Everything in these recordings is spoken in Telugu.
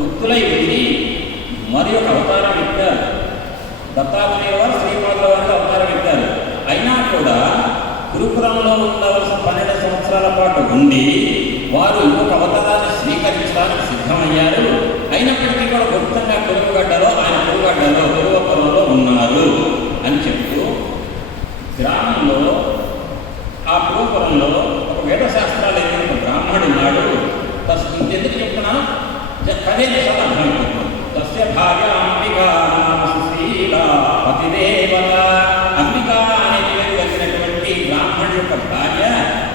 గుర్తులై విని మరి ఒక అవతారం ఎత్తారు దత్తాత్రేయ వారు శ్రీపాదుల వారికి అవతారం ఎత్తారు అయినా కూడా గురుకులంలో ఉండవలసిన పన్నెండు సంవత్సరాల పాటు ఉండి వారు ఇంకొక అవతారాన్ని స్వీకరించడానికి సిద్ధమయ్యారు. అయినప్పటికీ కూడా గుప్తంగా కొలుగుగడ్డలో ఆయన కొడుగడ్డలో గురువపురంలో ఉన్నారు అని చెప్తూ గ్రామంలో ఆ పూర్వపురంలో ఒక వేద శాస్త్రాలు ఎదిగిన బ్రాహ్మణుడు ఉన్నాడు. తస్ ఇంకెందుకు చెప్తున్నాను జ- పదే నిమిషాలు అర్థమైపోతుంది తస్య భార్య అంబిక నామ సుశీల పతిదేవత అంబిక అనే పేరు కలిగినటువంటి బ్రాహ్మణుడి యొక్క భార్య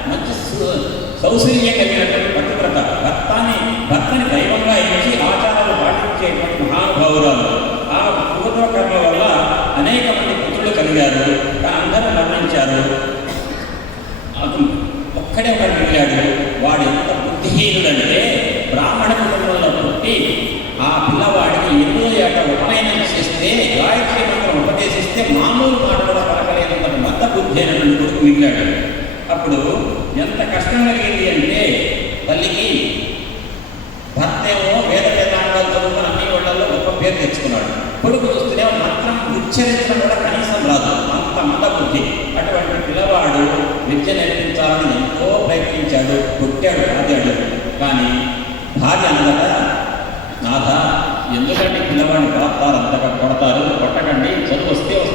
మంచి సు- సౌశల్యం కలిగినటువంటి పతివ్రత భర్తని భర్తని దైవంగా ఎంచి ఆచారాలు పాటించేటువంటి మహానుభావురాలు ఆ పూర్వకర్మ వల్ల అనేక మంది పుత్రులు కలిగారు కానీ అందరూ మరణించారు అతను ఒక్కడే ఒకడు మిగిలాడు. వాడు ఎంత బుద్ధిహీనుడంటే బ్రాహ్మణ కుటుంబంలో పుట్టి ఆ పిల్లవాడికి ఎన్నో ఏట ఉపనయనం చేస్తే గాయత్రి మంత్రం ఉపదేశిస్తే మామూలు మాట కూడా పలకలేనంత మత బుద్ధి అయినటువంటి కొడుకు మిగిలాడు అప్పుడు ఎంత కష్టం కలిగింది అంటే తల్లికి భర్త ఏమో వేద వేదాంగాలు చదువుకుని అన్ని వాళ్ళల్లో గొప్ప పేరు తెచ్చుకున్నాడు. కొడుకు చూస్తేనే మంత్రం ఉచ్చరించడం కూడా కనీసం రాదు. అంత మత బుద్ధి. అటువంటి పిల్లవాడు విద్య నేర్పించాలని ఎంతో ప్రయత్నించాడు పుట్టాడు కాదాడు కానీ భార్య అందట నాథ ఎందుకంటే పిల్లవాడిని కొడతారు అంతగా కొడతారు కొట్టకండి చదువు వస్తే వస్తుంది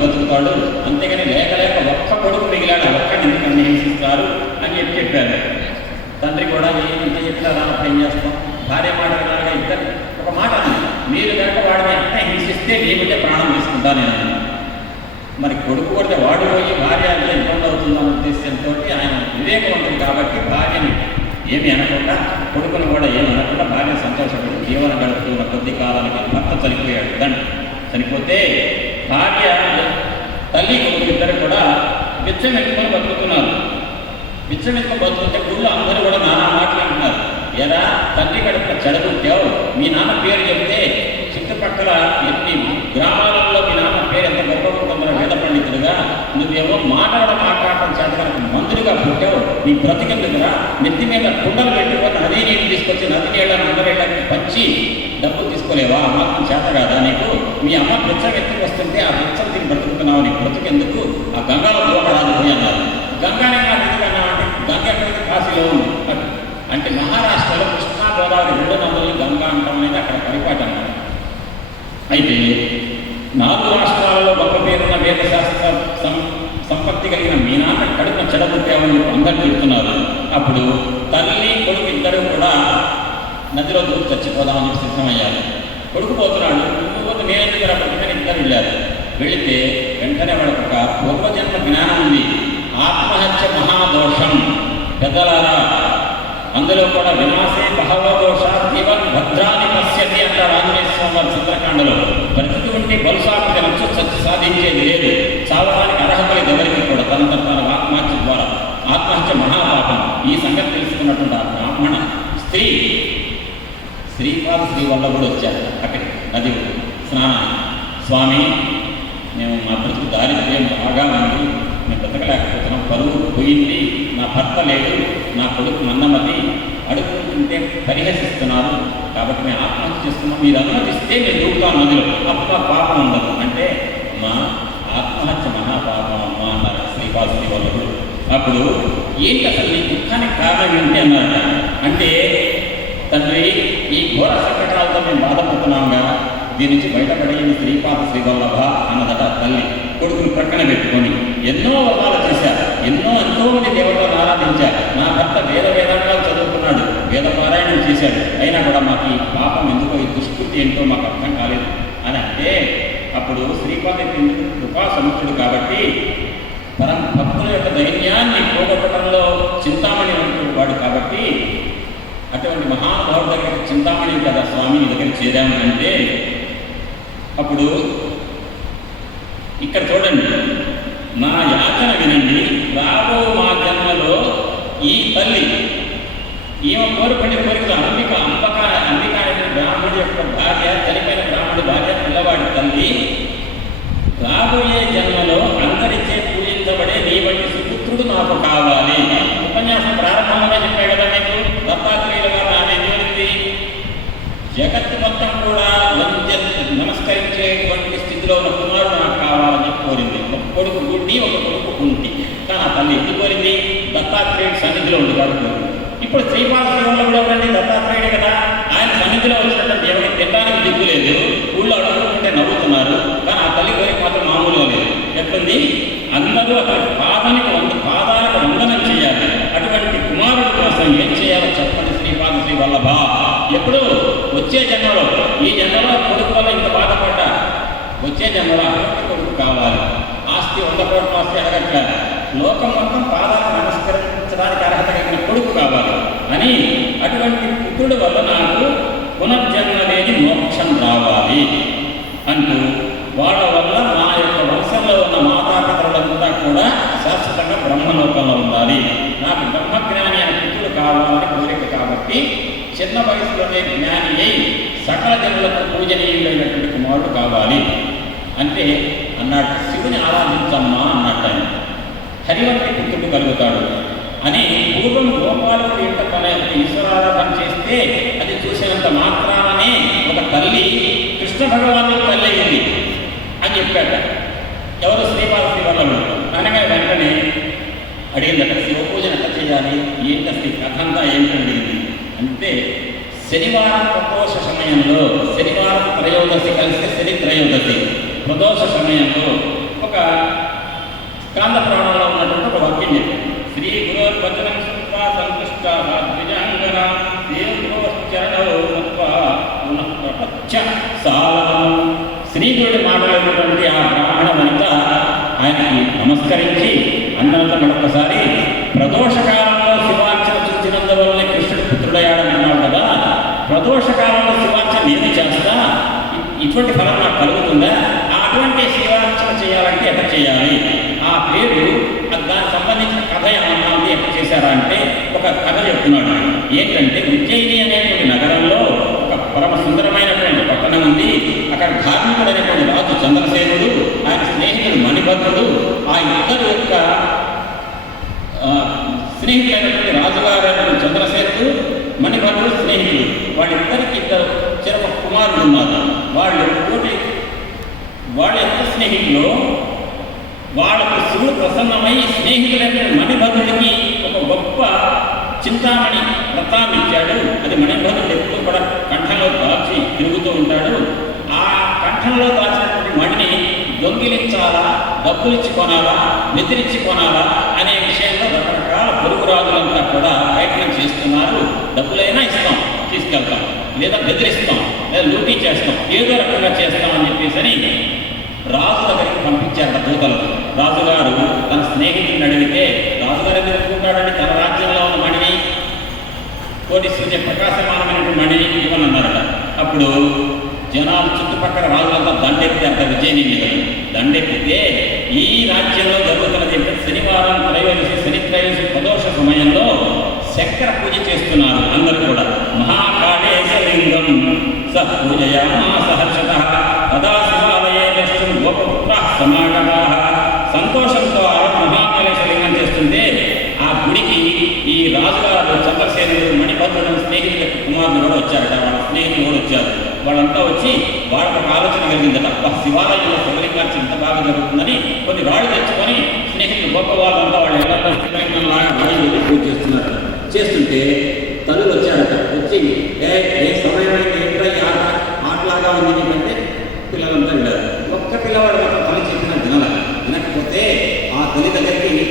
బతుకుతాడు అంతేగాని లేక లేక ఒక్క కొడుకు మిగిలాడు ఒక్కడిని ఎందుకని హింసిస్తారు అని చెప్పి చెప్పారు. తండ్రి కూడా ఏం ఇంత చెప్పినా రానప్పుడు ఏం చేస్తాం? భార్య మాట వినాలిగా ఇద్దరు ఒక మాట మీరు కనుక వాడిని ఎంత హింసిస్తే నీకుంటే ప్రాణం తీసుకుంటాను నేను మరి కొడుకు కొడితే వాడు పోయి భార్య అంటే ఇబ్బంది అవుతుందన్న ఉద్దేశంతో ఆయన వివేకవంతుడు కాబట్టి భార్యని ఏమి అనకుండా కొడుకును కూడా ఏమి అనకుండా భార్య సంతోషపడి జీవనం గడుపుతున్న కొద్ది కాలానికి భర్త చనిపోయాడు. తండ్రి చనిపోతే భార్య తల్లి ఇద్దరు కూడా బిచ్చం బతుకుతున్నారు. బిచ్చం ఎత్తుకొని గుళ్ళు అందరూ కూడా నానా మాట్లాడుతున్నారు ఎలా తల్లి తండ్రి కడుపున చెడగొట్టావు మీ నాన్న పేరు చెప్తే చుట్టుపక్కల ఎన్ని గ్రామాలలో మీ నాన్న పేరు ఎంత గొప్పగా ఉంటుందో వేద పండితులుగా నువ్వేమో మాట్లాడడం మాట్లాడటం చేత మందులుగా పుట్టావు. నీ బ్రతికెందుకురా? నెత్తి మీద కుండలు పెట్టుకొని నదీ నీళ్ళు తీసుకొచ్చి నది నీళ్ళని అందరేళ్ళకి పంచి డబ్బు తీసుకోలేవా ఆ మాత్రం చేత కాదా నీకు మీ అమ్మ బిచ్చం ఎత్తుకొస్తుంటే ఆ బిచ్చం తిని బ్రతుకుతున్నావు నీ బ్రతికెందుకు? ఆ గంగాలో పోకరాదు పోయి అన్నారు. గంగానే కాదు గంగ ఎక్కడికి కాశీలో ఉంది. అంటే మహారాష్ట్రలో కృష్ణా గోదావరి రెండు నదుల్ని గంగా అంటాం అనేది అక్కడ పరిపాటి అన్నారు. అయితే నాలుగు రాష్ట్రాలలో గొప్ప పేరున్న వేద శాస్త్ర సం- సంపత్తి కలిగిన మీ నాన్న కడుపు చెడగొట్టామని అందరు చెప్తున్నారు. అప్పుడు తల్లి కొడుకు ఇద్దరు కూడా నదిలో దూకి చచ్చిపోదామని సిద్ధమయ్యారు. కొడుకుపోతున్నాడు. కొడుకుపోతే నేను దగ్గర పట్టుకొని ఇద్దరు వెళ్ళారు. వెళితే వెంటనే వాళ్ళకి ఒక పూర్వజన్మ జ్ఞానం ఉంది. ఆత్మహత్య మహాదోషం. పెద్దలారా అందులో కూడా వినాశే బహవ దోష జీవన్ భద్రాన్ని పశ్యతి అంటారు ఆంజనేయ స్వామి వారి చిత్రకాండలో. ప్రతిది ఉంటే బలుసాకు తినచ్చు సాధించేది లేదు. చావడానికి అర్హత లేదు ఎవరికి కూడా తన తన ఆత్మహత్య ద్వారా. ఆత్మహత్య మహాపాపం. ఈ సంగతి తెలుసుకున్నటువంటి బ్రాహ్మణ స్త్రీ శ్రీపాద శ్రీ వల్ల కూడా వచ్చారు. అక్కడికి అది స్నానం స్వామి మేము మా బ్రతుకు దారిద్ర్యం బాగా ఉంది. మేము బ్రతకలేకపోతున్నాం. పరువు పోయింది. నా భర్త లేదు నా కొడుకు మన్నమతి. అడుగుతుంటే పరిహసిస్తున్నారు. కాబట్టి మేము ఆత్మహత్య చేస్తున్నాం. మీరు అనుమతిస్తే మేము దూకుతాం నదిలో అప్పుడు మా పాపం ఉండదు అంటే అమ్మా ఆత్మహత్య మహాపాపం అమ్మా అన్నారు శ్రీపాద శ్రీ వాళ్ళు అప్పుడు ఏంటి అసలు నీ దుఃఖానికి కారణం ఏంటి అన్నారు అంటే ఘోర సంకటాలతో మేము బాధపడుతున్నాంగా దీని నుంచి బయటపడి శ్రీపాద శ్రీవల్లభ అన్నదట తల్లి కొడుకుని ప్రక్కన పెట్టుకొని ఎన్నో వర్ణాలు చేశారు ఎన్నో ఎంతో మంది దేవతలను ఆరాధించారు. నా భర్త వేద వేదాంగాలు చదువుకున్నాడు. వేద పారాయణం చేశాడు. అయినా కూడా మాకు ఈ పాపం ఎందుకో ఈ దుష్కృతి ఏంటో మాకు అర్థం కాలేదు. అని అంటే అప్పుడు శ్రీపాద కృపా సముఖుడు కాబట్టి పరం భక్తుల యొక్క దైన్యాన్ని పోగొట్టడంలో చింతామణి వంటి వాడు కాబట్టి అటువంటి మహానుభావుడి దగ్గర చింతామణి కదా స్వామి నీ దగ్గర చేరాము అంటే అప్పుడు ఇక్కడ చూడండి నా యాచన వినండి రాబో మా జన్మలో ఈ తల్లి ఈమె కోరుకునే కోరిక అంబిక అంబక అంబిక అనే బ్రాహ్మణుడి యొక్క భార్య చనిపోయిన బ్రాహ్మణుడి భార్య పిల్లవాడి తల్లి రాబోయే జన్మలో అందరిచే పూజించబడే నీ వంటి సుపుత్రుడు నాకు కావాలి ఉపన్యాసం ప్రారంభంలోనే చెప్పా కదా మీకు దత్తాత్రేయుల గారు ఆమె ఏం జరిగింది జగత్తు మొత్తం కూడా నమస్కరించేటువంటి స్థితిలో ఉన్న కుమారుడు నాకు కావాలని కోరింది. ఒక కొడుకు గుడ్డి ఒక కొడుకు కుంటి కానీ ఆ తల్లి ఎందుకు కోరింది? దత్తాత్రేయుడు సన్నిధిలో ఉంది కాబట్టి. ఇప్పుడు శ్రీపాద కూడా ఉండండి దత్తాత్రేయుడు కదా. ఆయన సన్నిధిలో వచ్చినటువంటి ఎవరికి తినడానికి దిక్కు లేదు. ఊళ్ళో అడుగుతుంటే నవ్వుతున్నారు. కానీ ఆ తల్లి కోరిక మాత్రం మామూలుగా లేదు. ఎట్లుంది? అందరూ అతని పాదానికి వంద పాదాలకు వందనం చేయాలి. అటువంటి కుమారుడు కోసం ఏం చేయాలో చెప్పండి శ్రీపాద శ్రీ వల్లభ. ఎప్పుడు? వచ్చే జన్మలో ఈ జన్మలో కొడుకు వల్ల ఇంత బాధపడ్డా? వచ్చే జన్మలో అటువంటి కొడుకు కావాలి. ఆస్తి వంద కోట్ల ఆస్తి అడగట్ల. లోకం మొత్తం పాదాలు నమస్కరించడానికి అర్హత కలిగిన కొడుకు కావాలి. అని అటువంటి పుత్రుడి వల్ల నాకు పునర్జన్మ లేని మోక్షం రావాలి అంటూ వాళ్ళ వల్ల మా యొక్క వంశంలో ఉన్న మాతాపితరులంతా కూడా శాశ్వతంగా బ్రహ్మలోకంలో ఉండాలి. నాకు బ్రహ్మజ్ఞాని అనే పుత్రుడు కావాలని కోరిక కాబట్టి చిన్న వయసులోనే జ్ఞాని అయి సకల జనులకు పూజనీయులైనటువంటి కుమారుడు కావాలి. అంటే అన్నాడు శివుని ఆరాధించమ్మా అన్నట్టు ఆయన. హరివంతి పుత్రుడు కలుగుతాడు. అని పూర్వం గోపాలుడు ఇంట తన ఈశ్వరారాధన చేస్తే అది చూసినంత మాత్రాననే ఒక తల్లి కృష్ణ భగవాను తల్లి అయింది అని చెప్పాడు ఎవరు శ్రీపాల శ్రీవల్లభుడు. అనగా వెంటనే అడిగిందట శివ పూజన ఎట్లా చేయాలి? ఏంటి అసలు కథ అంతా? అడిగింది? అంటే శనివారం ప్రదోష సమయంలో శనివారం త్రయోదశి కలిసి శని త్రయోదశి. ప్రదోష సమయంలో ఒక స్కాంద ప్రాణంలో ఉన్నటువంటి ఒక వాక్యం చెప్పి శ్రీ గురోర్వచనం శృత్వా సంతుష్ట ద్విజాంగన దేవోశ్చరణో మాట్లాడినటువంటి ఆ బ్రాహ్మణ వనిత ఆయనకి నమస్కరించి అన్నంత మరొకసారి ప్రదోషకాలంలో శివార్చన చూసినందువల్లనే కృష్ణుడు పుత్రుడయ్యాడన్నాడు కదా ప్రదోషకాలంలో శివార్చన నేను చేస్తా ఇ- ఇటువంటి ఫలం నాకు కలుగుతుందా? ఆ అటువంటి సేవార్చన చేయాలంటే ఎట్లా చేయాలి? ఆ పేరు దానికి సంబంధించిన కథ ఏమన్నా ఉంది ఎక్కడ చేశారా అంటే ఒక కథ చెప్తున్నాడు ఏంటంటే ఉజ్జయిని అనేటువంటి నగరంలో ఒక పరమ సుందరమైనటువంటి పట్టణం ఉంది. అక్కడ ధార్మికుడైనటువంటి రాజు చంద్రసేనుడు ఆయన స్నేహితుడు మణిభద్రుడు ఆ ఇద్దరు యొక్క స్నేహితులైనటువంటి రాజుగారు చంద్రసేనుడు మణిభద్రుడు స్నేహితుడు. వాళ్ళిద్దరికి ఇద్దరు చిరొక కుమారుడు ఉన్నారు. వాళ్ళు కోటి వాళ్ళ యొక్క స్నేహితులు వాళ్ళకు శివుడు ప్రసన్నమై స్నేహితులైన మణిభద్రుడికి ఒక గొప్ప చింతామణి రత్నాన్ని ఇచ్చాడు అది మణిభద్రుడు ఎప్పుడు కూడా కంఠంలో దాచి తిరుగుతూ ఉంటాడు. ఆ కంఠంలో దాచినటువంటి మణిని దొంగిలించాలా డబ్బులిచ్చి కొనాలా నిద్రించి కొనాలా అనే విషయంలో రకరకాల పొరుగు రాజులంతా కూడా ప్రయత్నం చేస్తున్నారు. డబ్బులైనా ఇస్తాం తీసుకెళ్తాం. లేదా బెదిరిస్తాం లేదా లూటీ చేస్తాం ఏదో రకంగా చేస్తాం అని చెప్పేసి అని రాజు దగ్గరికి పంపించారు దూతలు. రాజుగారు తన స్నేహితుడిని అడిగితే రాజుగారు ఎందుకు ఒప్పుకుంటాడని తన రాజ్యంలో ఉన్న మణిని కోటి సూర్య ప్రకాశమానమైనటువంటి మణిని ఇవ్వనన్నారట. అప్పుడు జనాలు చుట్టుపక్కల రాజులంతా దండెత్తారట విజయనిధి దండెత్తితే ఈ రాజ్యంలో జరుగుతున్నది ఏంటంటే శనివారం త్రయోదశి శని త్రయోదశి ప్రదోష సమయంలో చక్కెర పూజ చేస్తున్నారు అందరూ కూడా. మహా లింగం స పూజయామా సహర్షత తదా శివాలయే దర్శనం గోపపుత్ర సంతోషంతో ఆ చేస్తుంటే ఆ గుడికి ఈ రాజుగారు చంద్రసేనుడు మణిభద్రుడు స్నేహితుల కుమారుడు కూడా వచ్చారట. వాళ్ళ స్నేహితులు కూడా వచ్చారు. వాళ్ళంతా వచ్చి వాళ్ళకి ఒక ఆలోచన కలిగిందట. అబ్బా శివాలయంలో శివలింగార్చన ఎంత బాగా జరుగుతుందని కొన్ని రాళ్ళు తెచ్చుకొని స్నేహితులు గొప్ప వాళ్ళంతా వాళ్ళు ఎలా శివలింగంలాగా రాళ్ళు పూజ చేస్తున్నారు. చేస్తుంటే తల్లులు వచ్చారట. వచ్చి ఏ ఏ సమయమైంది ఏంట్రా ఈ ఆట ఆటలాగా ఉంది నీకంటే పిల్లలంతా వెళ్ళారు ఒక్క పిల్లవాడు మాత్రం తల్లి చెప్పిన వినాల వినకపోతే ఆ తల్లి దగ్గరికి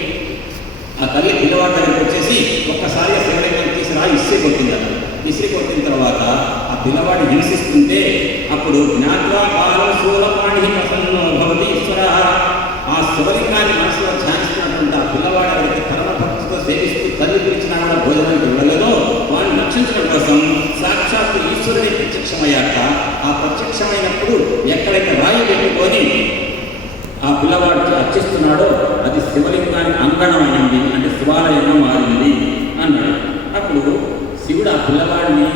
ఆ తల్లి పిల్లవాడి దగ్గరికి వచ్చేసి ఒక్కసారి ఆ శివలింగం తీసి రా ఇస్త్రీ కొట్టిందట ఇస్త్రీ కొట్టిన తర్వాత ఆ పిల్లవాడిని హింసిస్తుంటే అప్పుడు జ్ఞాత్వా బాల శూలపాణి ప్రసన్నో భవతి ఈశ్వర. ఆ శివలింగాన్ని మనసులో ధ్యానిస్తున్నటువంటి ఆ పిల్లవాడు ఎవరైతే పరమభక్తితో సేవిస్తూ తల్లి పిలిచినా కూడా భోజనానికి వెళ్ళలేదో వాడిని రక్షించడం కోసం సాక్షాత్తు ఈశ్వరుడి ప్రత్యక్షమయ్యాక ఆ ప్రత్యక్షమైనప్పుడు ఎక్కడైతే రాయి పెట్టుకొని ఆ పిల్లవాడు అర్చిస్తున్నాడో అది శివలింగానికి అంగణమైంది అంటే శివాలయంగా మారింది అన్నాడు. అప్పుడు శివుడు ఆ పిల్లవాడిని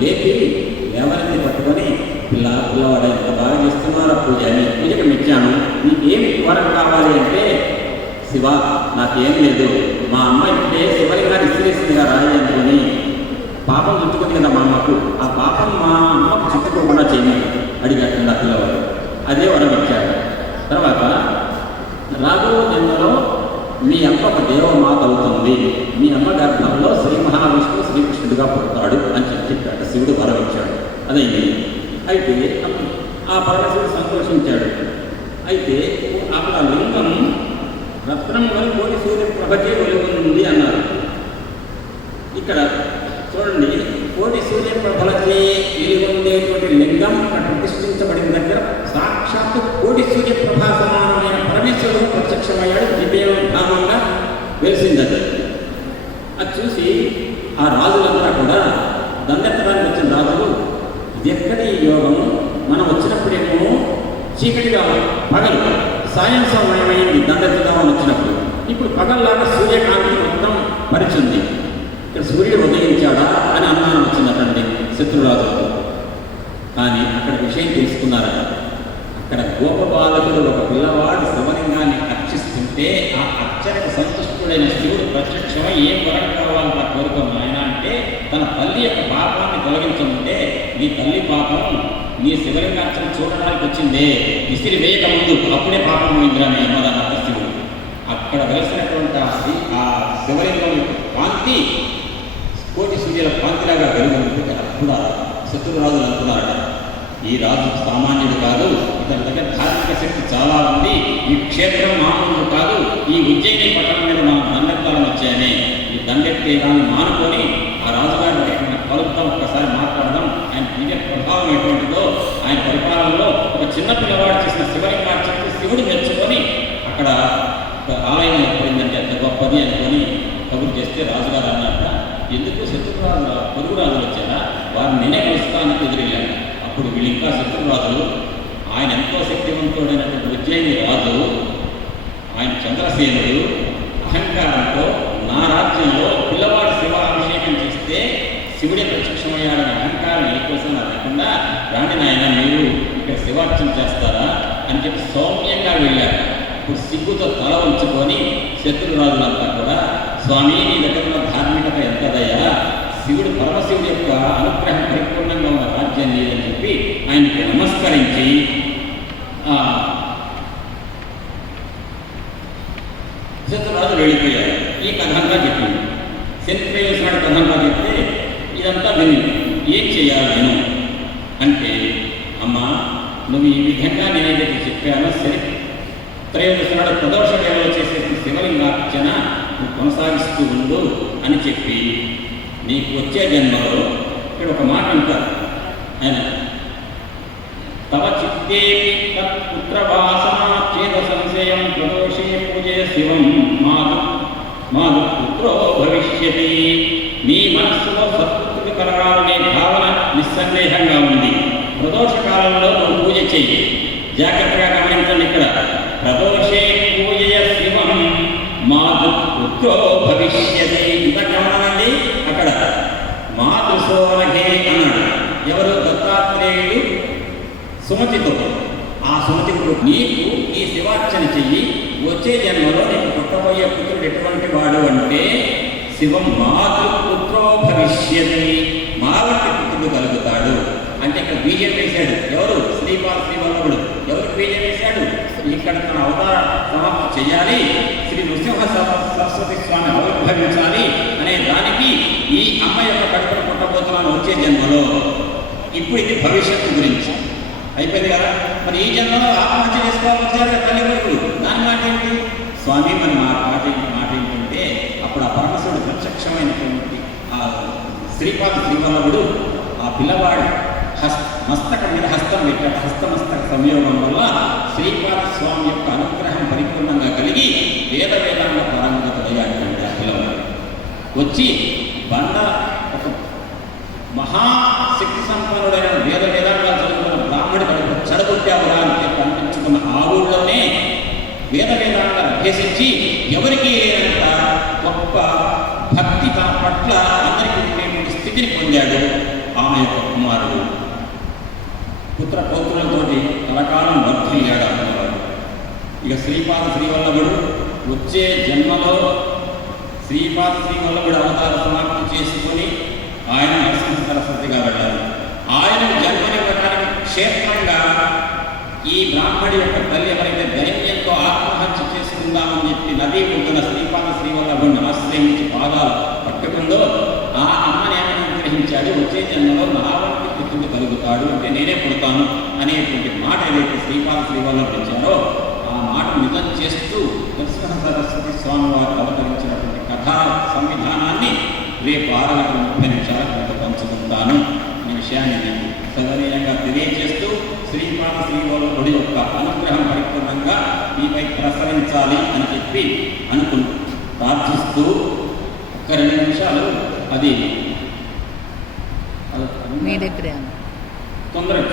లేపి లేవనెత్తి పట్టుకొని పిల్ల పిల్లవాడు ఎంత బాగా చేస్తున్నారో పూజ అని పూజకి మెచ్చాను నీకేమి వరం కావాలి అంటే శివ నాకేం లేదు మా అమ్మ ఇప్పుడే శివలింగాన్ని ఇసిరేసిందిగా రాయి అనుకొని పాపం చుట్టుకుంది కదా మా అమ్మకు. ఆ పాపం మా అమ్మకు చుట్టుకోకుండా చేయమని అడిగాడు ఆ పిల్లవాడు. అదే వరం ఇచ్చాడు. తర్వాత రాబో జన్మలో మీ అమ్మ ఒక దేవమాత అవుతుంది. మీ అమ్మ గర్భంలో శ్రీ మహావిష్ణువు శ్రీకృష్ణుడిగా పుడతాడు అని చెప్పి చెప్పాడు శివుడు వరవించాడు ఇచ్చాడు అదైంది అయితే ఆ పరమశివుడు సంతోషించాడు. అయితే అక్కడ లింగం రత్నంలో కోటి సూర్య ప్రభచే వెలుగుంది అన్నారు. ఇక్కడ చూడండి కోటి సూర్య ప్రభలచే వెలుగుండేటువంటి లింగం ప్రతిష్ఠించబడిన దగ్గర కోటి సూర్య ప్రభా సమానమైన పరమేశ్వరుడు ప్రత్యక్షమయ్యాడు దివ్యధామంగా వెలిసిందట. అది చూసి ఆ రాజులందరూ కూడా దండెత్తడానికి వచ్చిన రాజులు ఇది ఎక్కడి ఈ యోగం మనం వచ్చినప్పుడేమో చీకటిగా పగలు సాయం సమయమైంది దండెత్తుదామని వచ్చినప్పుడు. ఇప్పుడు పగల్లాగా సూర్యకాంతి మొత్తం పరిచింది. ఇక్కడ సూర్యుడు ఉదయించాడా అని అనుమానం వచ్చిందటండి శత్రురాజు. కానీ అక్కడ విషయం తెలుసుకున్నారట. అక్కడ గోపబాలకుడు ఒక పిల్లవాడు శివలింగాన్ని అర్చిస్తుంటే ఆ అర్చనకు సంతుష్టుడైన శివుడు ప్రత్యక్షమై ఏం వరం కావాలి నా కోరుకున్న ఆయన అంటే తన తల్లి యొక్క పాపాన్ని తొలగించమంటే నీ తల్లి పాపం నీ శివలింగ అర్చన చూడడానికి వచ్చిందే. విసిరి వేయక ముందు అప్పుడే పాపం పోయిందిరా మీ అమ్మదాన్ని శివుడు. అక్కడ వెలిసినటువంటి ఆ శ్రీ ఆ శివలింగం యొక్క కాంతి కోటి సూర్యుల కాంతిలాగా వెలుగుతుంది. అప్పుడు శత్రురాజులు అనుకున్నారట ఈ రాజు సామాన్యుడు కాదు ఇతని దగ్గర ధార్మిక శక్తి చాలా ఉంది ఈ క్షేత్రం మామూలు కాదు ఈ ఉజ్జయిని పట్టణం మీద మనం దండెత్తాలని వచ్చాయని ఈ దండెత్తే దాన్ని మానుకొని ఆ రాజుగారి దగ్గర కలుపుతాం ఒక్కసారి మాట్లాడదాం. ఆయన దివ్య ప్రభావం ఎటువంటిదో ఆయన పరిపాలనలో ఒక చిన్న పిల్లవాడు చేసిన శివలింగార్చనకి శివుడు మెచ్చుకొని అక్కడ ఒక ఆలయం ఏర్పడిందంటే అంత గొప్పది అనుకొని కబురు చేస్తే రాజుగారు అన్నట్ట ఎందుకు శత్రురాజు పొరుగు రాజులు వచ్చారా? వారిని నేనే కలుస్తానని ఎదురెళ్ళాను అప్పుడు వీళ్ళు ఇంకా శత్రురాజులు ఆయన ఎంతో శక్తివంతుడైనటువంటి ఉజ్జయిని రాజు ఆయన చంద్రసేనుడు అహంకారంతో నా రాజ్యంలో పిల్లవాడు శివ అభిషేకం చేస్తే శివుడే ప్రత్యక్షమయ్యాడని అహంకారం ఏ కోసం లేకుండా రాణి నాయన మీరు ఇక్కడ శివార్చన చేస్తారా? అని చెప్పి సౌమ్యంగా వెళ్ళారు ఇప్పుడు సిగ్గుతో తల ఉంచుకొని శత్రురాజులంతా కూడా స్వామి నీ దగ్గర ఉన్న ధార్మికత ఎంతదయ్యా శివుడు పరమశివుడి యొక్క అనుగ్రహం పరిపూర్ణంగా ఉన్న రాజ్యం లేదని చెప్పి ఆయనకి నమస్కరించి శత్రురాజు వెళ్ళిపోయారు. ఈ కథంగా చెప్పింది. శత్రువేశ్వరుడు కథంగా చెప్తే ఇదంతా విని ఏం చేయాలి నేను? అంటే అమ్మా నువ్వు ఈ విధంగా నేనేదైతే చెప్పానో సరే. త్రయోదశనాడు ప్రదోష వేళలో చేసే శివలింగార్చన నువ్వు కొనసాగిస్తూ ఉండు అని చెప్పి నీకు వచ్చే జన్మలో ఇక్కడ ఒక మాట అంటారు. ఆయన తవ చిత్తేపి తత్పుత్రవాసనా చేత సంశయం ప్రదోషే పూజే శివం మాదు మాదు పుత్రో భవిష్యతి. నీ మనస్సులో సత్పుత్రుడు కలగాలనే భావన నిస్సందేహంగా ఉంది. ప్రదోష కాలంలో నువ్వు పూజ చెయ్యి. జాగ్రత్తగా గమనించండి ఇక్కడ. ప్రదోషే పూజయ శివం మాదు పుత్రో భవిష్యతి. మాతృ అన్నాడు. ఎవరు? దత్తాత్రేయుడు సుమతితో ఆ సుమతికుడు నీకు ఈ శివార్చన చెయ్యి. వచ్చే జన్మలో నీకు పుట్టబోయే పుత్రుడు ఎటువంటి వాడు అంటే శివం మాతృపుత్రో భవిష్యతి. మావంటి పుత్రుడు కలుగుతాడు. అంటే ఇక్కడ బీజం వేశాడు? ఎవరు? శ్రీపాద శ్రీవల్లభుడు. ఎవరు బీజం వేశాడు? ఇక్కడ తన అవతార సమాప్తి చేయాలి శ్రీ నృసింహ సరస్వతి స్వామి ఆవిర్భవించాలి. అనే దానికి ఈ అమ్మ యొక్క కడుపున పుట్టబోతున్నాను వచ్చే జన్మలో. ఇప్పుడు ఇది భవిష్యత్తు గురించి. అయిపోయింది కదా? మరి ఈ జన్మలో ఆత్మహత్య చేసుకోవాలి తల్లి కొడుకులు దాని మాట ఏంటి? స్వామి మరి మా మాట ఏంటి? మాట ఏంటంటే అప్పుడు ఆ పరమశివుడు ప్రత్యక్షమైనటువంటి ఆ శ్రీపాద శ్రీవల్లభుడు ఆ పిల్లవాడు హస్త మస్తకం మీద హస్తం పెట్టాడు. హస్తమస్తక సంయోగం వల్ల శ్రీపాద స్వామి యొక్క అనుగ్రహం పరిపూర్ణంగా కలిగి వేద వేదాంగ పారంగతుడయ్యాడు అయ్యాడు వచ్చి బండ ఒక మహాశక్తి సంపన్నుడైన వేద వేదాంగాలు చదువుకున్న బ్రాహ్మడి కడుపు చెడగొట్టావురా అని చెప్పి అనిపించుకున్న ఆ ఊళ్ళోనే వేద వేదాంగాలు అభ్యసించి ఎవరికి లేనంత గొప్ప భక్తి తన పట్ల అందరికీ ఉండేటువంటి స్థితిని పొందాడు ఆమె యొక్క కుమారుడు. పుత్ర పౌత్రులతోటి కలకాలం వర్ధిల్లాడు అనుకున్నాడు ఇక శ్రీపాద శ్రీవల్లభుడు వచ్చే జన్మలో శ్రీపాద శ్రీవల్లభుడు అవతార సమాప్తి చేసుకొని ఆయన నరసింహ సరస్వతిగా వెళ్ళారు ఆయన జన్మనివ్వడానికి క్షేత్రంగా ఈ బ్రాహ్మణి యొక్క తల్లి ఎవరైతే ధైర్యంతో ఆత్మహత్య చేసుకుందామని చెప్పి నదీ ఒడ్డున శ్రీపాద శ్రీవల్లభుడిని ఆశ్రయించి పాదాలు పట్టుకుందో ఆ అమ్మని ఏమని అనుగ్రహించాడు. వచ్చే జన్మలో నావంటి పుత్రుడు కలుగుతాడు అంటే నేనే పుడతాను అనేటువంటి మాట ఏదైతే శ్రీపాద శ్రీవల్లభుడు ఇచ్చారో ఆ మాట నిజం చేస్తూ నరసింహ సరస్వతి స్వామి వారు అవతరించినటువంటి కథా సంవిధానాన్ని రేపు ఆరు గంటల ముప్పై నిమిషాలకు మీతో పంచుకుంటాను. అనే విషయాన్ని నేను సదనీయంగా తెలియజేస్తూ శ్రీపాద శ్రీవల్లభుడి యొక్క అనుగ్రహం పరిపూర్ణంగా మీపై ప్రసరించాలి అని చెప్పి అనుకు ప్రార్థిస్తూ ఒక రెండు నిమిషాలు అది మీ దగ్గరే తొందరగా